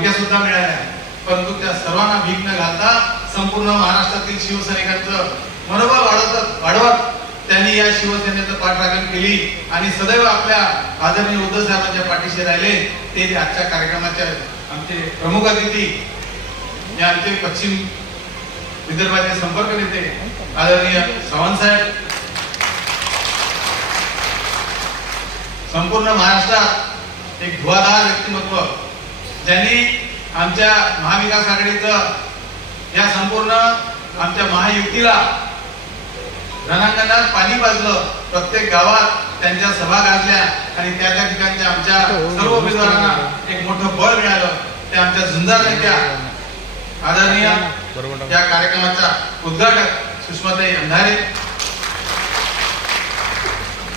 भिक्या सुद्धा मिळाल्या परंतु त्या सर्वांना भीक न घालता संपूर्ण महाराष्ट्रातील शिवसैनिकांचं मनोबल वाढवत वाढवत त्यांनी या शिवसेनेचं पाठराखण केली आणि सदैव आपल्या आदरणीय उद्धव साहेबांच्या पाठीशी राहिले. ते आजच्या कार्यक्रमाचे आमचे प्रमुख अतिथी हे आमचे पश्चिम विदर्भाचे संपर्क नेते आदरणीय सावंत साहेब संपूर्ण महाराष्ट्रात एक धुवाधार व्यक्तिमत्व ज्यांनी आमच्या महाविकास आघाडीचं या संपूर्ण आमच्या महायुतीला रणांगणात पाणी पाजलं. प्रत्येक गावात त्यांच्या सभा गाजल्या आणि त्या त्या ठिकाणच्या आमच्या सर्व उमेदवारांना एक मोठं बळ मिळालं. ते आमच्या झुंजार नेत्या आदरणीय या कार्यक्रमाचा उद्घाटक सुषमाताई अंधारे.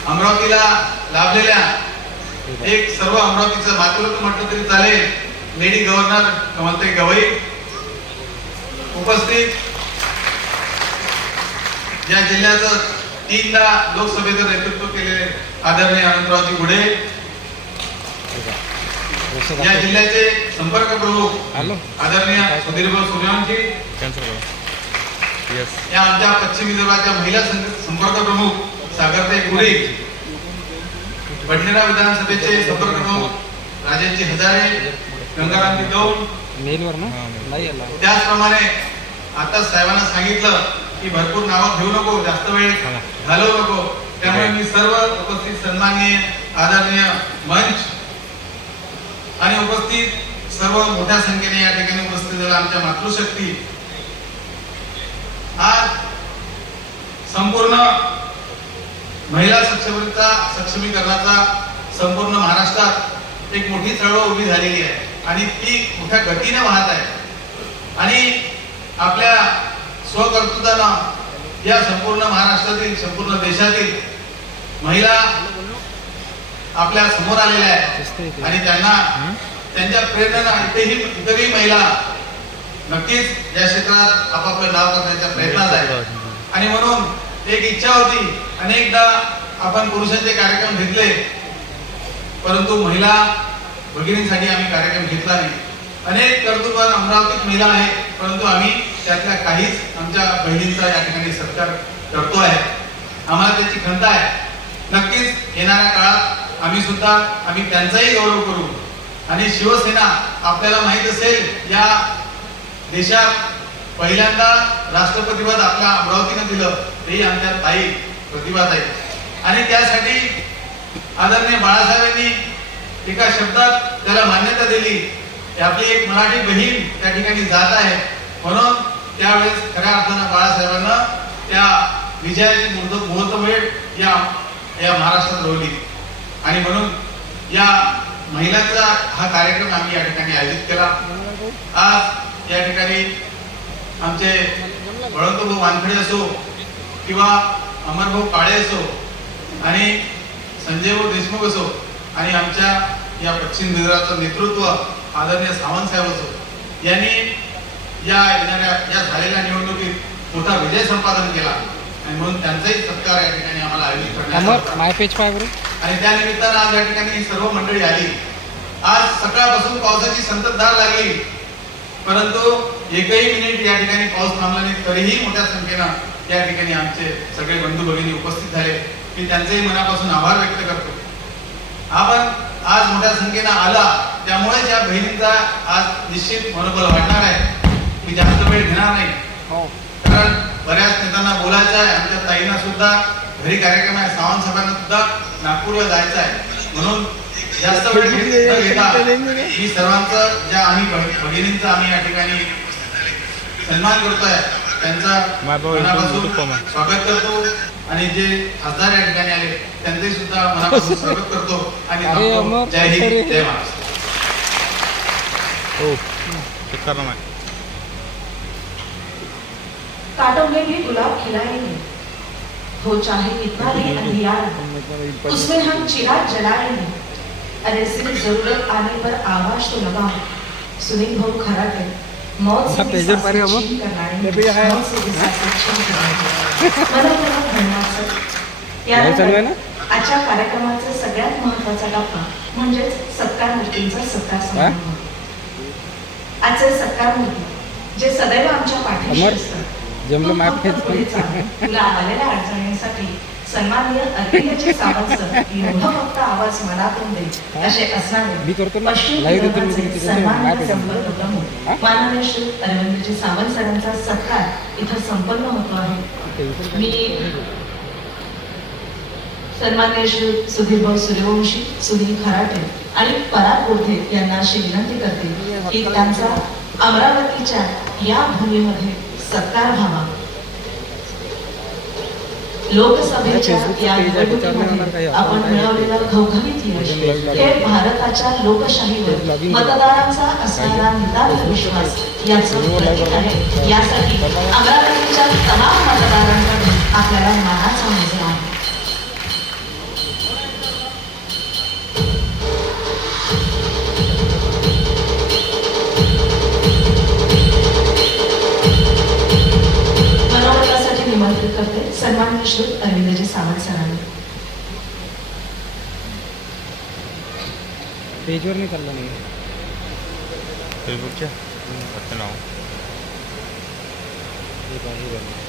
अमरावतीला लाभलेल्या एक सर्व अमरावतीचं मातृत्व म्हटलं तरी चालेल. लेडी गव्हर्नर कमलताई गवई उपस्थित. या जिल्ह्याचं तीनदा लोकसभेचं नेतृत्व केलेले आदरणीय अनंतरावजी गुढे या जिल्ह्याचे संपर्क प्रमुख आदरणीय सुधीरभाऊ सूर्यवंशी या आमच्या पश्चिम विदर्भाच्या महिला संपर्क प्रमुख सागरताई गुढे बडनेरा विधानसभेचे संपर्क प्रमुख राजेशजी हजारे. गंगारामजी गौड मेलवर ना? mail. नाही आला. त्याचप्रमाणे आता साहेबांना सांगितलं की भरपूर नावं घेऊ नको जास्त वेळ घालवू नको. त्यामुळे मी सर्व उपस्थित सन्माननीय आदरणीय मंच आणि उपस्थित सर्व मोठ्या संख्येने या ठिकाणी उपस्थित झालेल्या आमच्या मातृशक्ती. आज संपूर्ण महिला सक्षमीचा सक्षमीकरणाचा संपूर्ण महाराष्ट्रात एक मोठी चळवळ उभी झालेली आहे. आणि ती मोठ्या गतीने वाहत आहे. आणि आपल्या स्वकर्तृत्वानं या संपूर्ण महाराष्ट्रातील संपूर्ण देशातील महिला आपल्यासमोर आलेल्या आहेत. आणि त्यांना त्यांच्या प्रेरणेनं इथेही इतरही महिला नक्कीच या क्षेत्रात आपापलं नाव करण्याच्या प्रयत्नात आहे आणि म्हणून एक इच्छा होती अनेकदा आपण पुरुषांचे कार्यक्रम घेतले परंतु महिला भगिनींसाठी आम्ही कार्यक्रम घेतला नाही. अनेक कर्तृत्वान अमरावतीत महिला आहेत परंतु आम्ही त्यातल्या काहीच आमच्या बहिणींचा या ठिकाणी सत्कार करतो आहे. आम्हाला त्याची खंत आहे. नक्कीच येणाऱ्या काळात आम्ही सुद्धा आम्ही त्यांचाही गौरव करू. आणि शिवसेना आपल्याला माहीत असेल या देशात पहिल्यांदा राष्ट्रपतीपद आपल्या अमरावतीने दिलं तेही आमच्या ताई प्रतिभा आहे. आणि त्यासाठी आदरणीय बाळासाहेबांनी एका शब्दात त्याला मान्यता दिली. की आपली एक मराठी बहीण त्या ठिकाणी जात आहे. म्हणून त्यावेळेस खऱ्या अर्थानं बाळासाहेबांना त्या विजयाची मुहूर्त मुहूर्तमेढ या या महाराष्ट्रात रोवली. आणि म्हणून या महिलांचा हा कार्यक्रम आम्ही या ठिकाणी आयोजित केला. आज या ठिकाणी आमचे वळंतभाऊ वानखडे असो किंवा अमरभाऊ काळे असो आणि संजय भाऊ देशमुख असो आणि आमच्या या पश्चिम विदर्भाचं नेतृत्व आदरणीय सावंत साहेब असो यांनी या येणाऱ्या या झालेल्या निवडणुकीत मोठा विजय संपादन केला. आणि म्हणून त्यांचाही सत्कार या ठिकाणी आम्हाला आयोजित करण्यात आणि त्या निमित्तानं आज या ठिकाणी ही सर्व मंडळी आली. आज सकाळपासून पावसाची संततधार लागली. परंतु एकही मिनिट या ठिकाणी पाऊस थांबला नाही तरीही मोठ्या संख्येनं या ठिकाणी आमचे सगळे बंधू भगिनी उपस्थित झाले. मी त्यांचेही मनापासून आभार व्यक्त करतो. आपण आज मोठ्या संख्येनं आला त्यामुळेच या बहिणींचा आज निश्चित मनोबल वाढणार आहे मी जास्त वेळ घेणार नाही. हो. कारण बऱ्याच नेत्यांना बोलायचं आहे आमच्या ताईंना सुद्धा घरी कार्यक्रम आहे सावंत साहेबांना सुद्धा नागपूरला जायचं आहे. म्हणून जास्त वेळ घेत मी सर्वांचं ज्या आम्ही भगिनींचा आम्ही या ठिकाणी सन्मान करतोय. त्यांचा. स्वागत करतो. आणि जे खासदार या ठिकाणी आले त्यांचे सुद्धा मनापासून स्वागत करतो. आणि जय हिंद. जय महाराष्ट्र. हो. चेक करना मैं कांटों में भी गुलाब खिलाएंगे हो चाहे कितना भी अंधियारा उसमें हम चिराग जलाएंगे अरे सिर्फ जरूरत आने पर आवाज तो लगाओ. सुनील भाऊ खराटे मौत से हा, भी पेजर सांसें पाहिजे अमर. छीन करणारे, ते बी आहे. मौत से भी. नाही चालू आहे ना? आजच्या कार्यक्रमाचा सगळ्यात महत्त्वाचा टप्पा म्हणजेच सत्कार मूर्तींचा सत्कार समारंभ आजचे सत्कार मूर्ती जे सदैव आमच्या पाठीशी असतात जमलं माफ. तुला आलेल्या अडचणींसाठी सन्माननीय अर्पिताचे सावंत सर. एवढं फक्त आवाज मनातून दे असे असणारे. पश्चिम विदर्भाचे सन्माननीय. संपर्क प्रमुख माननीय श्री अरविंदजी सावंत सरांचा सत्कार इथं संपन्न होतो आहे. मी सन्मान्य श्री सुधीरभाऊ सूर्यवंशी सुनील खराटे आणि पराग बोधे यांना अशी विनंती करते की त्यांचा अमरावतीच्या या भूमीमध्ये सत्कार व्हावा. लोकसभेच्या या निवडणुकीमध्ये. आपण मिळवलेलं घवघवीत यश. हे भारताच्या लोकशाहीवर मतदारांचा असणारा नितांत विश्वास याचं प्रतीक आहे. यासाठी अमरावतीच्या तमाम मतदारांकडून आपल्याला मानाचा मुजरा करते सन्माननीय श्री अरविंदजी सावंत सरांनी? पेजवर नाही चाललं नाही. फेसबुकच्या? वाटतं नाव. हे बघा, हे बघा.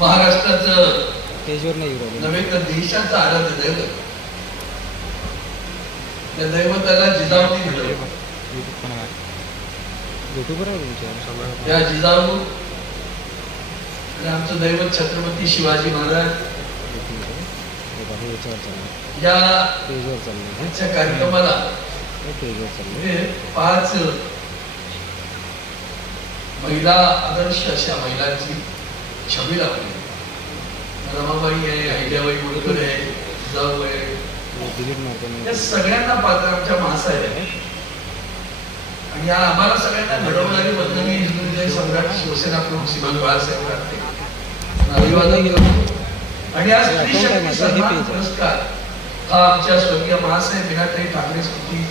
महाराष्ट्राचं पेजवर नाही येऊ राहिलं. नव्हे तर देशाचं आराध्य दैवत. त्या दैवताला जिजाऊने दिलं. यूट्यूब पण आहे आहे तुमच्या त्या जिजाऊ आणि आमचं दैवत छत्रपती शिवाजी महाराज. हे हे या हे. आजच्या कार्यक्रमाला हे पाच महिला आदर्श अशा महिलांची छबी लावली रमाबाई आहे अहिल्याबाई होळकर आहे जिजाऊ आहे. या मी. सगळ्यांना पात्र आमच्या मासाहेब आहे आणि या आम्हाला सगळ्यांना घडवणारी बदनामी हिंदुजय सम्राट शिवसेना प्रमुख श्रीमान बाळासाहेब ठाकरे अभिवादन करतो आणि आज स्त्री शक्ती सन्मान पुरस्कार हा आमच्या स्वर्गीय महासाहेब विनाताई ठाकरे स्मृती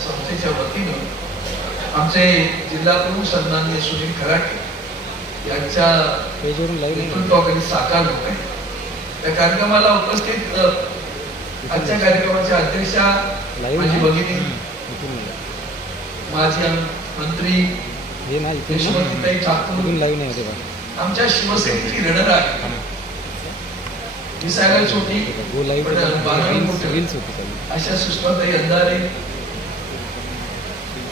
संस्थेच्या वतीनं आमचे जिल्हा प्रमुख सन्मान्य सुनील खराटे यांच्या पेजवरून नेतृत्वाखाली साकार होत आहे त्या कार्यक्रमाला उपस्थित आजच्या कार्यक्रमाच्या अध्यक्षा माझी भगिनी माजी मंत्री. यशवंतीताई ठाकूर आमच्या शिवसेनेची रणर आहे. दिसायला छोटी. अशा सुषमाताई अंधारे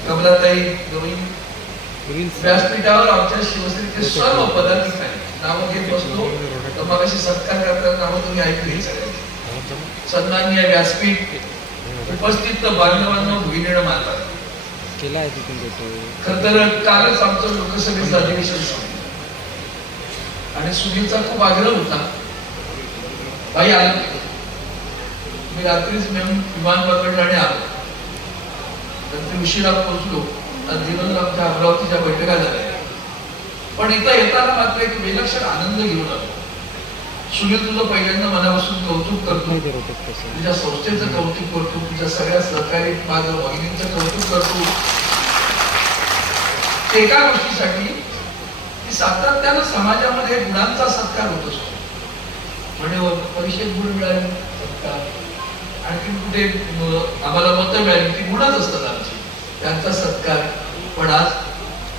कमलाताई गवई व्यासपीठावर आमच्या शिवसेनेचे सर्व पदाधिकारी. नावं घेत तर मग अशी सत्कार करताना नावं तुम्ही ऐकली. सन्माननीय व्यासपीठ. उपस्थित बांधवांना भुईनेणं मारतात. केला आहे तिथून देतो. खर तर कालच आमचं लोकसभेचं अधिवेशन आणि सुनीलचा खूप आग्रह होता. भाई आला मी रात्रीच नेऊन विमान पकडलं आणि आलो. नंतर उशिरा पोहोचलो. आणि दिवस आमच्या अमरावतीच्या बैठका झाल्या. पण इथं येताना मात्र एक विलक्षण आनंद घेऊन आलो. सुनील तुझं पहिल्यांदा मनापासून कौतुक करतो. तुझ्या संस्थेचं कौतुक करतो तुझ्या सगळ्या सहकारी माझं वाहिनीचं कौतुक करतो. एका गोष्टीसाठी की सातत्यानं समाजामध्ये गुणांचा सत्कार होत असतो. म्हणजे परीक्षेत गुण मिळाले सत्कार. आणखी कुठे आम्हाला मतं मिळाली ती गुणच असतात आमची. त्यांचा सत्कार. पण आज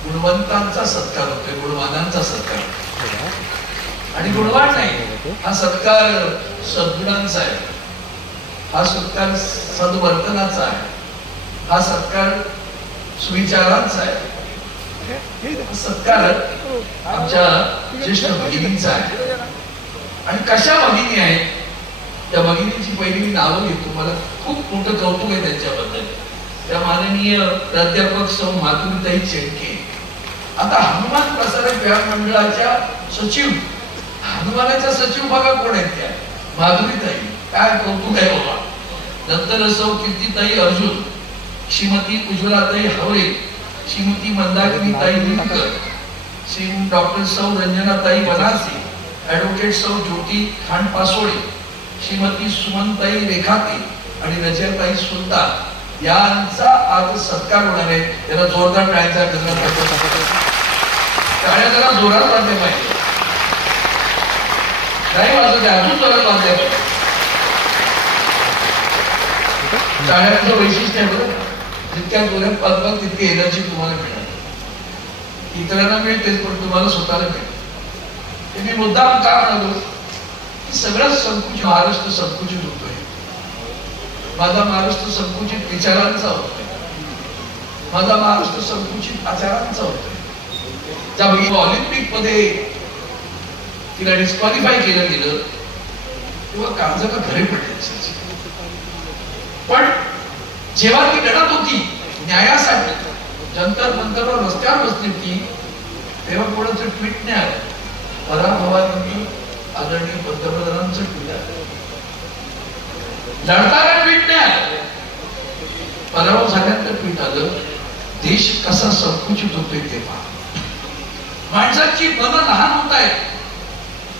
गुणवंतांचा सत्कार होतोय गुणवानांचा सत्कार. आणि गुणवान नाही. हा सत्कार सद्गुणांचा आहे. हा सत्कार सद्वर्तनाचा आहे. हा सत्कार सुविचारांचा आहे. सत्कार आमच्या ज्येष्ठ भगिनींचा आहे. आणि कशा भगिनी आहेत? त्या भगिनींची पहिली मी नावं घेतो. मला खूप मोठं कौतुक आहे त्यांच्याबद्दल. त्या माननीय प्राध्यापक सौ मातुरीताई चेडके आता हनुमान प्रसारक व्यायाम मंडळाच्या सचिव हनुमानाच्या सचिव बघा कोण आहेत त्या. माधुरीताई काय कौतुक आहे बाबा. नंतर सौ कीर्तीताई अर्जुन श्रीमती उज्ज्वलाताई हवे श्रीमती मंदाकिनीताई निमकर श्री डॉक्टर सौ रंजनाताई बनारसी ऍडव्होकेट सौ ज्योती खान पासोळे श्रीमती सुमनताई रेखाते आणि नजरताई सुलतान यांचा आज सत्कार होणार आहे. त्याला जोरदार टाळ्यांचा गजरा टाळ्या जरा जोरात पाहिजे नाही वाजत आहे अजून टाळ्यांचं वैशिष्ट्य आहे बरं. जितक्या जोरात पाचवा तितकी एनर्जी तुम्हाला मिळणार इतरांना मिळतेच पण तुम्हाला स्वतःला मिळते मी मुद्दाम का म्हणालो की सगळं संकुचित महाराष्ट्र संकुचित होतोय. माझा महाराष्ट्र संकुचित विचारांचा होतोय. माझा महाराष्ट्र संकुचित आचारांचा होतोय. त्या ऑलिम्पिकमध्ये तिला डिस्क्वालिफाय केलं गेलं तेव्हा काळजा घरे पडले पण जेव्हा ती लढत होती न्यायासाठी जंतर मंतरवर रस्त्यावर बसली होती तेव्हा कोणाचं ट्विट नाही आलं. पराभवानंतर आदरणीय पंतप्रधानांचं ट्विट आलं. लढताना ट्विट नाही आलं. पराभव झाल्यानंतर ट्विट आलं देश कसा संकुचित होतोय तेव्हा. माणसाची मन लहान होत आहेत.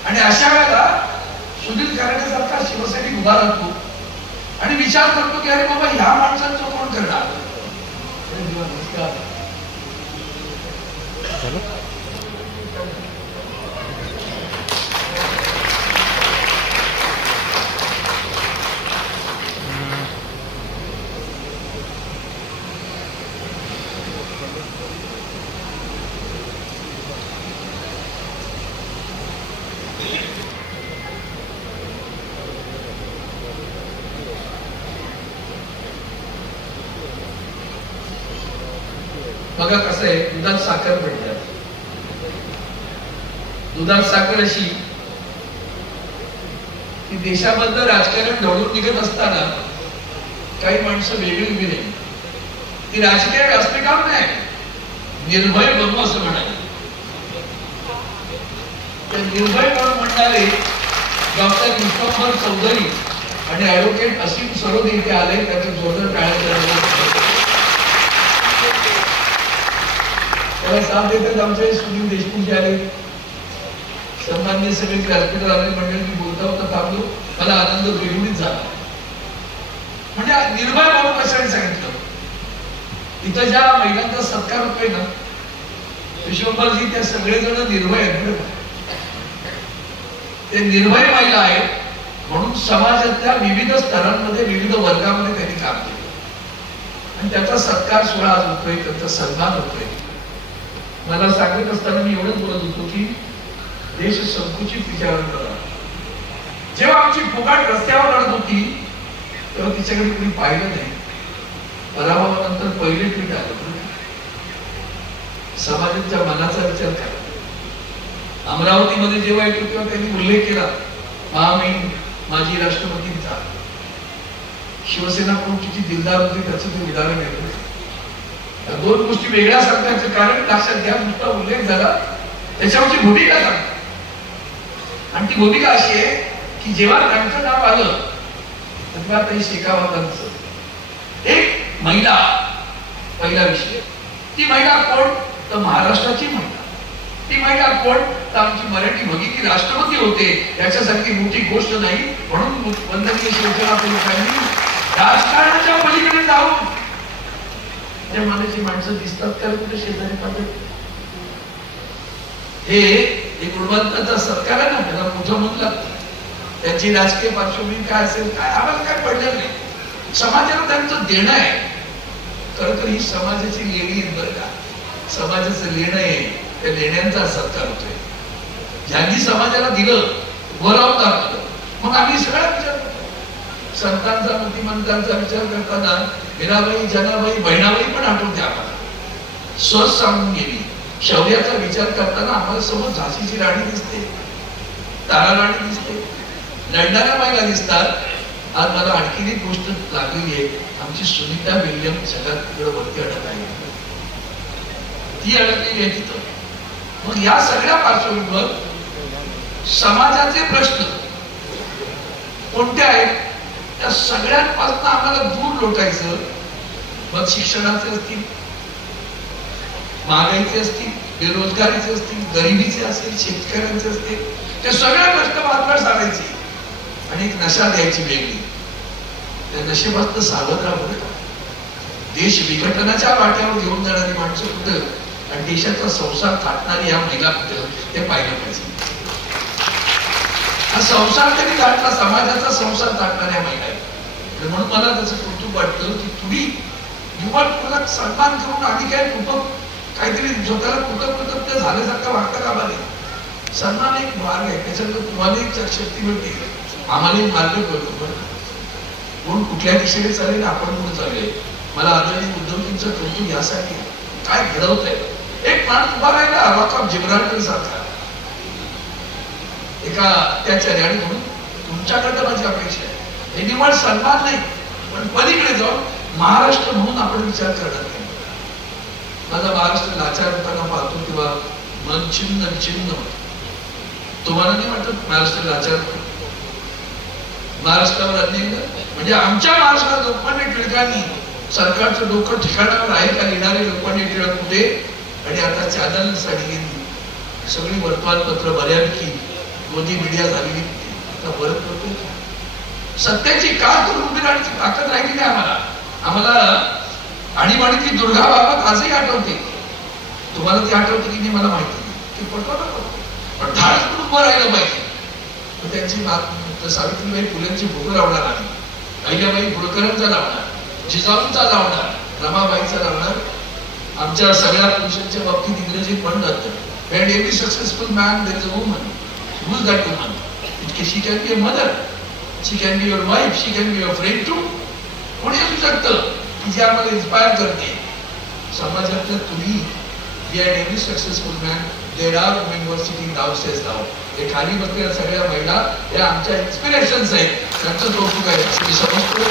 आणि अशा वेळेला सुनील कराडेसारखा शिवसैनिक उभा राहतो. आणि विचार करतो की अरे बाबा ह्या माणसांचं कोण करणार? दुधात साखर म्हणतात दुधात साखर अशी की देशामधलं राजकारण ढवळून निघत असताना काही माणसं वेगळी उभी नाही ती राजकीय व्यासपीठावर नाही निर्भय बनू असं म्हणाले निर्भय म्हणून म्हणणारे डॉक्टर विश्वंभर चौधरी आणि ॲडव्होकेट असीम सरोदे इथे आले त्याचं जोरदार टाळ्या त्याला साथ देतात आमचे सुनील देशमुख जे आले. सन्मान्य सगळे व्यासपीठावर आले म्हणजे मी बोलता होता थांबलो. मला आनंद द्विगुणित झाला. म्हणजे निर्भय म्हणून कशाने सांगितलं? इथं ज्या महिलांचा सत्कार होतोय ना विश्वंभरजी त्या सगळेजण निर्भय आहेत ते निर्भय महिला आहेत म्हणून समाजातल्या विविध स्तरांमध्ये विविध वर्गामध्ये त्यांनी काम केलं. आणि त्याचा सत्कार सोहळा आज होतोय त्याचा सन्मान होतोय. मला सांगत असताना मी एवढंच बोलत होतो की देश संकुचित विचारांचा करा. जेव्हा आमची फुकाट रस्त्यावर लढत होती तेव्हा तिच्याकडे कोणी पाहिलं नाही. पराभवानंतर पहिले ट्विट आलं समाजाच्या मनाचा विचार करा. अमरावतीमध्ये जेव्हा येतो तेव्हा त्यांनी उल्लेख केला महामहिम माजी राष्ट्रपतींचा. शिवसेना प्रमुख किती दिलदार होते त्याचं ते उदाहरण घेतलं त्या दोन गोष्टी वेगळ्या सांगण्याचं कारण लक्षात घ्या नुसता उल्लेख झाला. त्याच्यावरची भूमिका सांग आणि ती भूमिका अशी आहे की जेव्हा त्यांचं नाव आलं तेव्हा ताई शेकावतांचं एक महिला पहिला विषय. ती महिला कोण? तर महाराष्ट्राची महिला. ती महिला कोण? तर आमची मराठी भगिनी राष्ट्रपती होते. याच्यासारखी मोठी गोष्ट नाही. म्हणून वंदनीय शिवसेना लोकांनी राजकारणाच्या पलीकडे जाऊन त्या मनाची माणसं दिसतात का कुठे शेजारी पाहिजे हे एक गुणवंताचा सत्कार आहे ना त्याला मोठं म्हणून लागतं. त्याची राजकीय पार्श्वभूमी काय असेल काय आम्हाला काय पडलेलं नाही. समाजाला त्यांचं देणं आहे. खरं तर ही समाजाची लेणी आहे बरं का. समाजाचं लेणं आहे. त्या लेण्यांचा सत्कार होतोय. ज्यांनी समाजाला दिलं गोराव दाखवलं. मग आम्ही सगळ्या संतांचा बुद्धिमंतांचा विचार करताना मीराबाई जनाबाई बहिणाबाई पण आठवते आम्हाला. सहज सांगून गेली शौर्याचा विचार करताना आम्हाला समोर झाशीची राणी दिसते. तारा राणी दिसते. लढणाऱ्या बायला दिसतात. आज मला आणखीन एक गोष्ट लागलेली आहे. आमची सुनीता विल्यम सगळ्यात तिकडे वरती अडक आहे. ती अडकलेली आहे तिथं. मग या सगळ्या पार्श्वभूमीवर समाजाचे प्रश्न कोणते आहेत? त्या सगळ्यांपासून आम्हाला दूर लोटायचं मग शिक्षणाचे असतील महागाईचे असतील बेरोजगारीचे असतील गरिबीचे असतील शेतकऱ्यांचे असतील ते सगळ्या प्रश्न बातम्या सांगायची. आणि एक नशा द्यायची वेगळी. त्या नशेपासून सावध राहा देश विघटनाच्या वाट्यावर घेऊन जाणारी माणसं कुठं? आणि देशाचा संसार थाटणारी या महिला कुठं? ते पाहिलं पाहिजे. हा संसार तरी थाटला? समाजाचा संसार थाटणाऱ्या महिला तर म्हणून मला त्याचं कौतुक वाटतं की तुम्ही युवा तुला सन्मान करून आणि काय कुटुंब काहीतरी स्वतःला कृतज्ञ झाल्यासारखं वागता का बाबा सन्मान एक मार्ग आहे. त्याच्यानंतर तुम्हालाही शक्ती मिळते. आम्हालाही मार्ग मिळतो बरं का? कुठल्या दिशेने चालेल आपण म्हणून चालेल? मला आदरणीय उद्धवजींचं कौतुक यासाठी काय घडवत आहे एक माणूस उभा राहिला रॉक जिब्राल्टर सारखा. एका त्याच्या आणि म्हणून तुमच्याकडं माझी अपेक्षा आहे. हे निवड सन्मान नाही. पण पलीकडे जाऊन महाराष्ट्र म्हणून आपण विचार करणार नाही. माझा महाराष्ट्र लाचार होताना पाहतो तेव्हा मन छिन्न विछिन्न तुम्हाला नाही वाटत महाराष्ट्र लाचार महाराष्ट्रावर अनेक म्हणजे आमच्या महाराष्ट्रात लोकमान्य टिळकांनी सरकारचं डोकं ठिकाणावर आहे का? लिहिणारे लोकमान्य टिळक कुठे? आणि आता चॅनलसाठी सगळी वर्तमानपत्र बऱ्यापैकी मोदी मीडिया झालेली. आता बरं करतो सत्याची का करून उभी राहण्याची ताकद राहिली नाही आम्हाला. आम्हाला आणीबाणीतली दुर्गा बाबत आजही आठवते. तुम्हाला ती आठवते की नाही मला माहिती नाही. ती पटवा ना पण धाडस म्हणून उभं राहिलं पाहिजे. त्यांची बात सावित्रीबाई फुलेंची भोग लावणार आम्ही. अहिल्याबाई होळकरांचा लावणार. जिजाऊंचा लावणार. रमाबाईचा लावणार. आमच्या सगळ्या पुरुषांच्या बाबतीत इंग्रजीत म्हणतात when every successful man there is a woman. Who is that woman? She can be a mother she can be your wife she can be your friend too कोणी असू शकतं की जे आम्हाला इन्स्पायर करते. समाजातल्या तुम्ही we are every successful man there are member sitting downstairs नाव हे खाली बसलेल्या सगळ्या महिला या आमच्या इन्स्पिरेशन्स आहेत. त्यांचं कौतुक आहे. असं मी समजतो.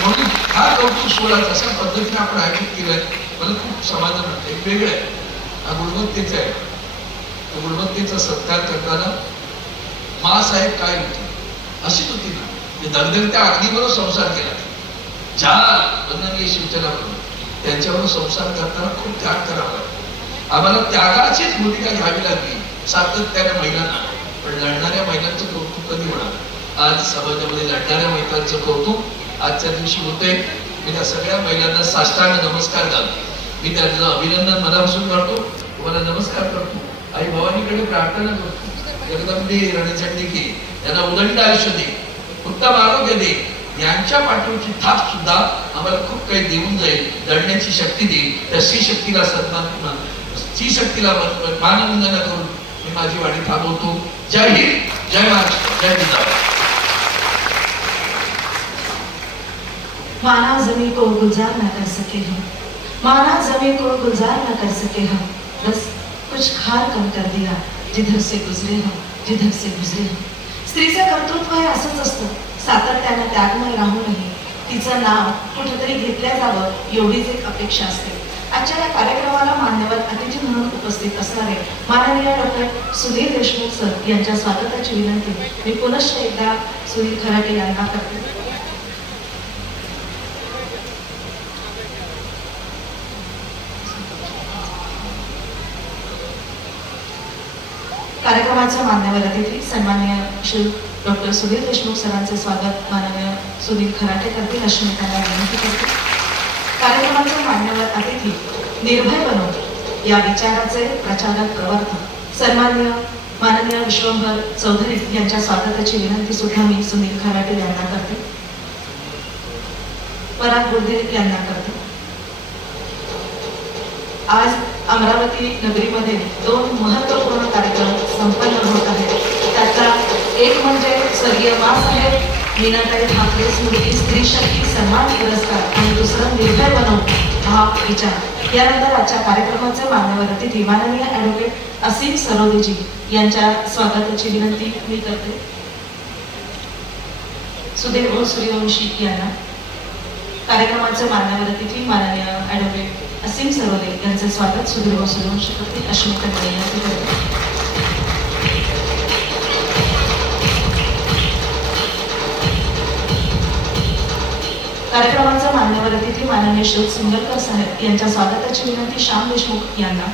म्हणून हा कौतुक सोहळा अशा पद्धतीने आपण आयोजित केलाय. मला खूप समाधान वाटतं एक वेगळं आहे. हा गुणवत्तेचा आहे. गुणवत्तेचा सत्कार करताना मासाहेब काय होते अशीच होती ना ते दगदगत्या अग्नीबरोबर संसार केला. ज्या वंदनीय शिवसेना त्यांच्यावर संसार करताना खूप त्याग करावा लागतो. आम्हाला त्यागाचीच भूमिका घ्यावी लागली. सातत्याने महिलांना. पण लढणाऱ्या महिलांचं कौतुक कधी होणार? आज समाजामध्ये लढणाऱ्या महिलांचं कौतुक आजच्या दिवशी होते मी त्या सगळ्या महिलांना साष्टांग नमस्कार घालतो मी त्यांचं अभिनंदन मनापासून करतो. तुम्हाला नमस्कार करतो. आई भवानीकडे प्रार्थना करतो. जगदंबे रणचंडिके त्यांना उदंड आयुष्य दे. उत्तम आरोग्य दे यांच्या पाठीवरची थाप सुद्धा आम्हाला खूप काही देऊन जाईल. लढण्याची शक्ती देईल. त्या स्त्री शक्तीला सन्मान पुन्हा स्त्री शक्तीला मानवंदना करून मी माझी वाणी थांबवतो. जय हिंद. जय महाराष्ट्र. जय जिजाऊ माना जमी को गुलजार न कर सके हम. माना जमी को गुलजार न कर सके हम. बस कुछ खार कम कर दिया. जिधर से गुजरे हम, जिधर से गुजरे हम. स्त्रीचं कर्तृत्व हे असंच असतं. सातत्यानं त्यागमय राहूनही तिचं नाव कुठेतरी घेतल्या जावं एवढीच एक अपेक्षा असते. आजच्या या कार्यक्रमाला मान्यवर अतिथी म्हणून उपस्थित असणारे माननीय डॉक्टर सुधीर देशमुख सर यांच्या स्वागताची विनंती मी पुनश्च एकदा सुधीर खराटे यांना करते. कार्यक्रमाच्या मान्यवर अतिथी सन्माननीय श्री डॉक्टर सुधीर देशमुख सरांचे स्वागत माननीय सुधीर खराटे करतील अशी मी त्यांना विनंती करते. कार्यक्रमाचे मान्यवर अतिथी निर्भय बनो या विचाराचे प्रचारक प्रवर्तक सन्मान्य माननीय विश्वंभर चौधरी यांच्या स्वागताची विनंती सुद्धा मी सुनील खराटे यांना करते. पराग गुर्दे यांना करते. आज अमरावती नगरीमध्ये दोन महत्त्वपूर्ण कार्यक्रम संपन्न होत आहे. त्यातला एक म्हणजे स्वर्गीय मासाहेब मीनाताई ठाकरे स्मृती स्त्री शक्ती सन्मान पुरस्कार आणि दुसरं निर्भय बनव हा विचार यानंतर आजच्या कार्यक्रमाचे मान्यवर अतिथी माननीय ॲडव्होकेट असीम सरोदेजी यांच्या स्वागताची विनंती मी करते. सुदैव सूर्यवंशी यांना. कार्यक्रमाचे मान्यवर अतिथी माननीय ॲडव्होकेट असीम सरोदे यांचे स्वागत सुदैव सूर्यवंशी करते. अशी मी त्यांना करते. कार्यक्रमाचा मान्यवर अतिथी माननीय शेख सुंदरकर साहेब यांच्या स्वागताची विनंती श्याम देशमुख यांना.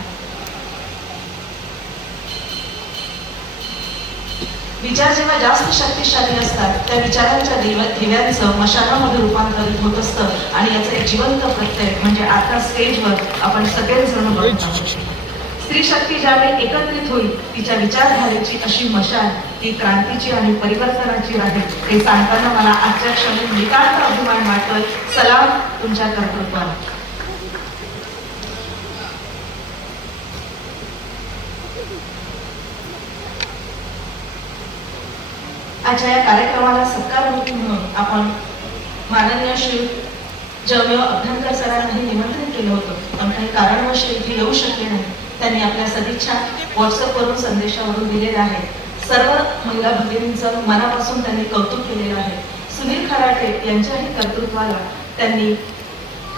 विचार जेव्हा जास्त शक्तिशाली असतात त्या विचारांच्या दिव्यांचं मशालामध्ये रूपांतरित होत असतं आणि याचं एक जिवंत प्रत्यय म्हणजे आता स्टेजवर आपण सगळेजण बघत आहोत. स्त्री शक्ती ज्यावेळी एकत्रित होईल तिच्या विचारधारेची अशी मशाल ही क्रांतीची आणि परिवर्तनाची राहील. हे सांगताना मला आजच्या क्षणी नितांत अभिमान वाटतोय. सलाम तुमच्या कर्तृत्वाला. आजच्या या कार्यक्रमाला सत्कारमूर्ती म्हणून आपण माननीय श्री जवळ अभ्यंकर सरांनाही निमंत्रित केलं होतं. पण काही कारणवश येऊ शकले नाही. त्यांनी आपल्या सदिच्छा व्हॉट्सअपवरून संदेशावरून दिलेल्या आहेत. सर्व महिला भगिनींचं मनापासून त्यांनी कौतुक केलेलं आहे. सुनील खराटे यांच्याही कर्तृत्वाला त्यांनी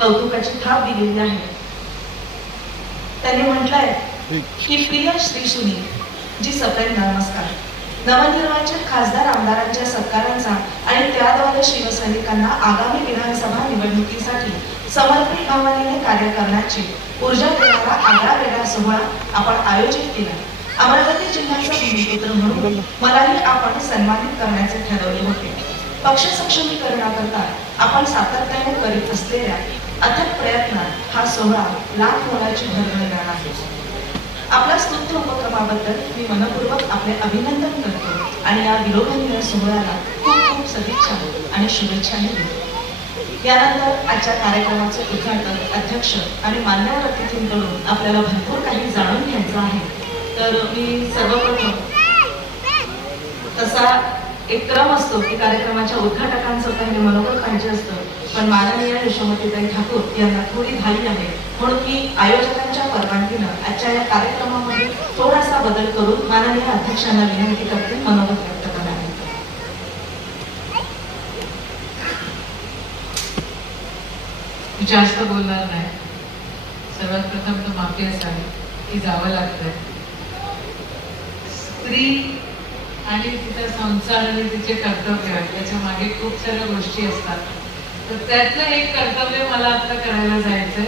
कौतुकाची थाप दिलेली आहे. त्यांनी म्हटलंय की प्रिय श्री सुनील जी सप्रेम नमस्कार. नवनिर्वाचित खासदार आमदारांच्या सत्कारांचा आणि त्याद्वारे शिवसैनिकांना आगामी विधानसभा निवडणुकीसाठी समर्पित भावनेने कार्य करण्याची ऊर्जा देणारा आगळा वेगळा सोहळा आपण आयोजित केला. अमरावती जिल्ह्याचा भूमिपुत्र म्हणून मलाही आपण सन्मानित करण्याचे ठरवले होते. पक्ष सक्षमीकरणाकरता आपण सातत्याने करीत असलेल्या अथक प्रयत्नात हा सोहळा लाख होण्याची भर मिळणार आहे. आपल्या स्तुत्य उपक्रमाबद्दल मी मनपूर्वक आपले अभिनंदन करतो आणि या विलोभनीय सोहळ्याला खूप खूप सदिच्छा आणि शुभेच्छाही देतो. यानंतर आजच्या कार्यक्रमाचे उद्घाटन अध्यक्ष आणि मान्यवर अतिथींकडून आपल्याला भरपूर काही जाणून घ्यायचं आहे. तर मी सर्वप्रथम तसा एक क्रम असतो की कार्यक्रमाच्या उद्घाटकांचं पहिले मनोगत पाहिजे असतं. पण माननीय यशोमतीताई ठाकूर यांना थोडी घाई आहे. म्हणून मी आयोजकांच्या परवानगीनं आजच्या या कार्यक्रमामध्ये थोडासा बदल करून माननीय अध्यक्षांना विनंती करते मनोगत व्यक्त करावे मी जास्त बोलणार नाही. सर्वात प्रथम तर माफी असावी. की जावं लागतंय. स्त्री आणि तिचा संसार आणि तिचे कर्तव्य त्याच्यामागे खूप साऱ्या गोष्टी असतात. तर त्यातलं एक कर्तव्य मला आता करायला जायचंय.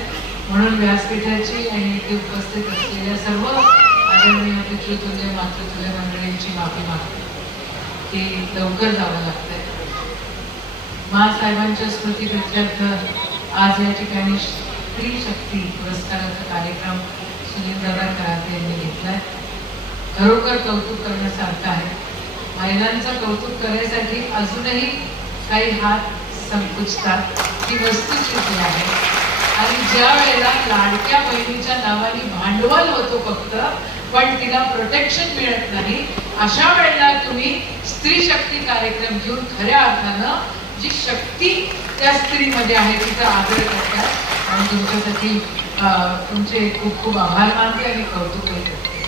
म्हणून व्यासपीठाची आणि इथे उपस्थित असलेल्या सर्व आदरणीय पितृतुल्य मातृतुल्य मंडळींची माफी मागते. की लवकर जावं लागतंय. महासाहेबांच्या स्मृती प्रित्यर्थ आज या ठिकाणी स्त्री शक्ती पुरस्काराचा कार्यक्रम सुनीलदादा कराते यांनी घेतलाय. खरोखर कौतुक करण्यासारखं आहे. महिलांचं कौतुक करण्यासाठी अजूनही काही हात संकुचतात ही वस्तुस्थिती आहे. आणि ज्या वेळेला लाडक्या बहिणीच्या नावाने भांडवल होतो फक्त पण तिला प्रोटेक्शन मिळत नाही अशा वेळेला तुम्ही स्त्री शक्ती कार्यक्रम घेऊन खऱ्या अर्थानं जी शक्ती त्या स्त्रीमध्ये आहे तिचा आदर करतात आणि तुमच्यासाठी तुमचे खूप खूप आभार मानते आणि कौतुकही करते.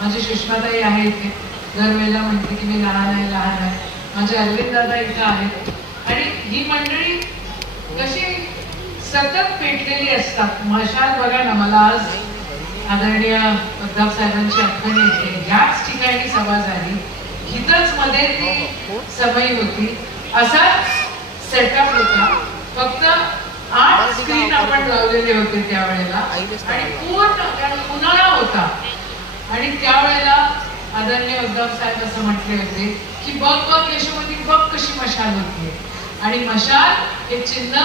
माझी सुषमाताई आहे इथे. दरवेळेला म्हणते की मी लहान आहे लहान आहे. माझे अरविंद दादा इथं आहेत. आणि ही मंडळी कशी सतत पेटलेली असतात. मशाल बघा ना मला आज आदरणीय उद्धव साहेबांची आठवण येते. ह्याच ठिकाणी सभा झाली. इथंच मध्ये ती सवयी होती. असाच सेटअप होता. फक्त आठ स्क्रीन आपण लावलेले होते त्यावेळेला. आणि पूर्ण उन्हाळा होता. आणि त्यावेळेला आदरणीय उद्धव साहेब असं म्हटले होते की बघ बघ यशोमती बघ कशी मशाल होतीये आणि मशाल हे चिन्ह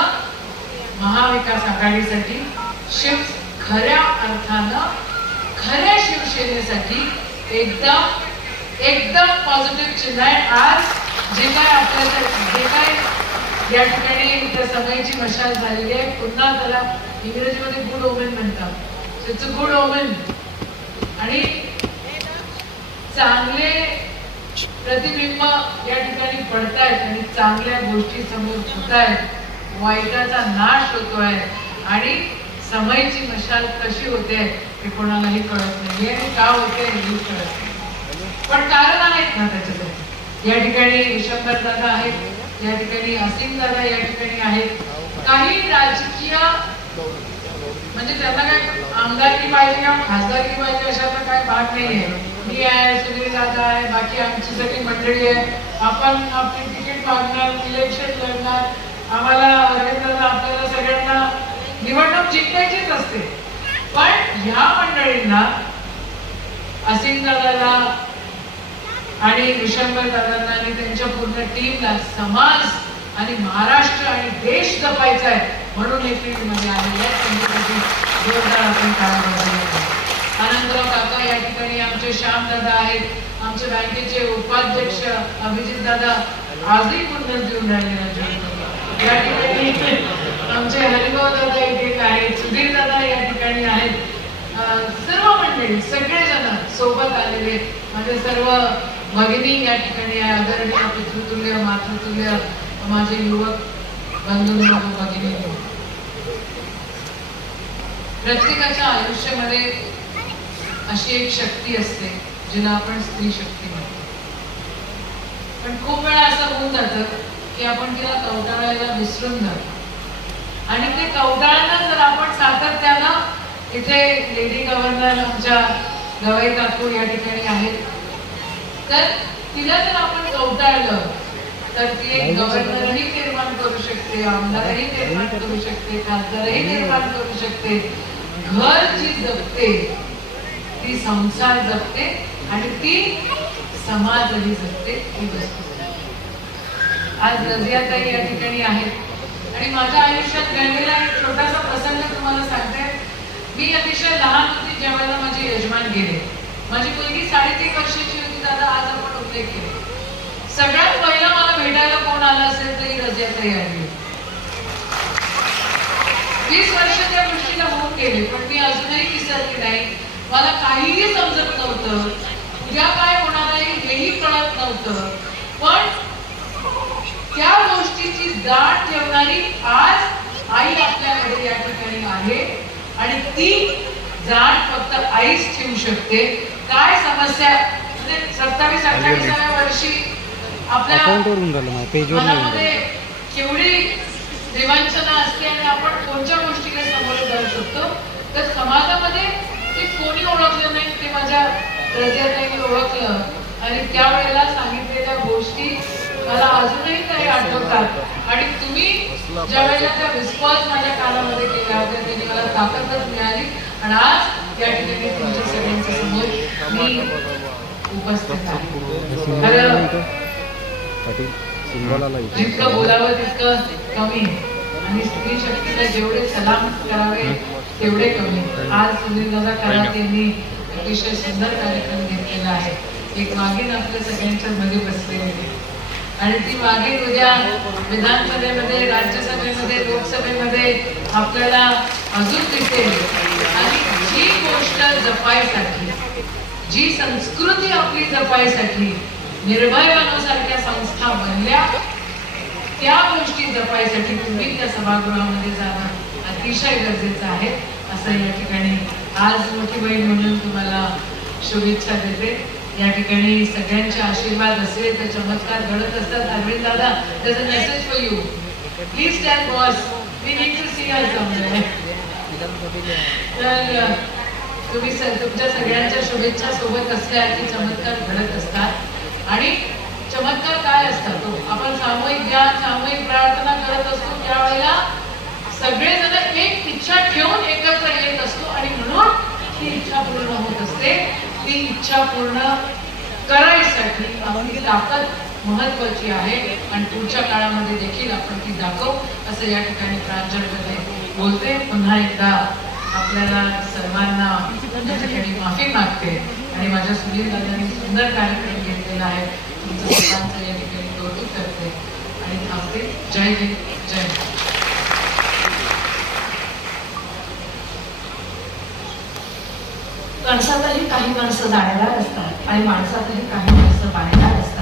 महाविकास आघाडीसाठी शिव खऱ्या अर्थानं खऱ्या शिवसेनेसाठी एकदम एकदम पॉझिटिव्ह चिन्ह आहे. आज जे काय आपल्यासाठी जे काय या ठिकाणी त्या समयची मशाल झालेली आहे. पुन्हा त्याला इंग्रजीमध्ये गुड ओमेन म्हणतात. इट्स गुड ओमेन आणि चांगले प्रतिबिंब या ठिकाणी पडतायत आणि चांगल्या गोष्टी समोर होतायत. वाईटाचा नाश होतोय. आणि समयची मशाल कशी होते हे कोणालाही कळत नाही. आणि का होते हेही कळत नाही. पण कारण आहेत ना त्याच्यासाठी या ठिकाणी शंकर दादा आहेत. या ठिकाणी असीम दादा या ठिकाणी आहेत. काही राजकीय म्हणजे त्यांना काय आमदारकी पाहिजे किंवा खासदारकी पाहिजे अशातला काय भाग नाहीये. मी आहे सुनील दादा आहे बाकी आमची सगळी मंडळी आहे. आपण आपली तिकीट मागणार इलेक्शन लढणार. आम्हाला रवींद्र आपल्याला सगळ्यांना निवडणूक जिंकायचीच असते. पण ह्या मंडळींना असीम दादाला आणि विशंबर दादांना आणि त्यांच्या पूर्ण टीमला समाज आणि महाराष्ट्र आणि देश जपायचा आहे म्हणून हे फील्डमध्ये आलेले आहेत त्यांच्यासाठी जोरदार आपण टाळ्या आनंदराव काका या ठिकाणी आमचे श्याम दादा आहेत. आमचे बँकेचे उपाध्यक्ष अभिजित दादा आजही पुन्हा देऊन राहिले या ठिकाणी आमचे हरिभाव दादा इथे आहेत सुधीर दादा या ठिकाणी आहेत. सर्व मंडळी सगळेजण सोबत आलेले माझे सर्व भगिनी या ठिकाणी आदरणीय पितृतुल्य मातृतुल्य माझे युवक बंधू भगिनी प्रत्येकाच्या आयुष्यामध्ये अशी एक शक्ती असते जिला आपण स्त्री शक्ती म्हणतो. पण खूप वेळा असं होऊन जातं की आपण तिला कवटाळायला विसरून जातो. आणि ते कवटाळणं जर आपण सातत्यानं इथे लेडी गव्हर्नर आमच्या गवाई काकू या ठिकाणी आहेत तर तिला जर आपण कवटाळलं तर ती एक गव्हर्नरही निर्माण करू शकते आमदारही निर्माण करू शकते खासदारही निर्माण करू शकते. घर जी जगते ती संसार जगते आणि ती समाजही जगते ही वस्तू. आज रजियाताई या ठिकाणी आहेत. आणि माझ्या आयुष्यात घडलेला एक छोटासा प्रसंग तुम्हाला सांगते. मी अतिशय लहान होती ज्यावेळेला माझे यजमान गेले. माझी मुलगी साडेतीन वर्षाची दादा आज आपण उल्लेख केला. सगळ्यात पहिला मला भेटायला कोण आला असेल तरी रजियाताई आली वीस वर्ष त्या गोष्टीला होऊन गेले पण मी अजूनही विसरली नाही. मला काहीही समजत नव्हतं. उद्या काय होणार आहे हेही कळत नव्हतं. पण त्या गोष्टीची जाण ठेवणारी आज आई आपल्याकडे या ठिकाणी आहे आणि ती जाण फक्त आईच ठेवू शकते. काय समस्या सत्तावीस अठ्ठावीसाव्या वर्षी आपल्या मनामध्ये केवढी देवांचना असते आणि आपण कोणत्या गोष्टीला सामोरे जाऊ शकतो? तर समाजामध्ये ते कोणी ओळखलं नाही ते माझ्या रजयाताईने ओळखलं. आणि त्यावेळेला सांगितलेल्या गोष्टी मला अजूनही काही आठवतात. आणि तुम्ही ज्या वेळेला त्या विस्पॉज माझ्या कानामध्ये केल्या होत्या त्याने मला ताकदच मिळाली. आणि आज या ठिकाणी तुमच्या सगळ्यांच्या समोर मी उपस्थित आहे. जितकं बोलावं तितकं कमी आणि स्त्री शक्तीला जेवढे सलाम करावे तेवढे कमी आज सुनील दादा करात यांनी अतिशय सुंदर कार्यक्रम घेतलेला आहे. एक वाघीण आपल्या सगळ्यांच्या मध्ये बसलेली आणि ती वाघीण उद्या विधानसभेमध्ये राज्यसभेमध्ये लोकसभेमध्ये आपल्याला अजून दिसेल. आणि जी गोष्ट जपायसाठी जी संस्कृती आपली जपायसाठी निर्भय बनवसारख्या संस्था बनल्या त्या गोष्टी जपायसाठी तुम्ही त्या सभागृहामध्ये जाणं अतिशय गरजेचं आहे. असं या ठिकाणी आज मोठी बहीण म्हणून तुम्हाला शुभेच्छा देते. या ठिकाणी सगळ्यांचे आशीर्वाद असले तर चमत्कार घडत असतात. अरविंद दादा त्याचा message for you please tell boss we need to see us तर तुम्ही तुमच्या सगळ्यांच्या शुभेच्छा सोबत असल्या की चमत्कार घडत असतात? आणि चमत्कार काय असतात? तो आपण सामूहिक ज्ञान सामूहिक प्रार्थना करत असतो त्यावेळेला सगळेजण एक इच्छा ठेवून एकत्र येत असतो आणि म्हणून ती इच्छा पूर्ण होत असते. ती इच्छा पूर्ण करायसाठी आपली ताकद महत्वाची आहे आणि पुढच्या काळामध्ये देखील आपण ती दाखवू. असं या ठिकाणी प्रांजळ बोलते. पुन्हा एकदा आपल्याला सर्वांना ठिकाणी माफी मागते. आणि माझ्या सुनील दादांनी सुंदर कार्यक्रम घेतलेला आहे. तुमचं सर्वांचं या ठिकाणी कौतुक करते. आणि थांबते जय हिंद जय कणसातही काही माणसं जाणणार असतात आणि माणसातही काही माणसं पाहिला असतात.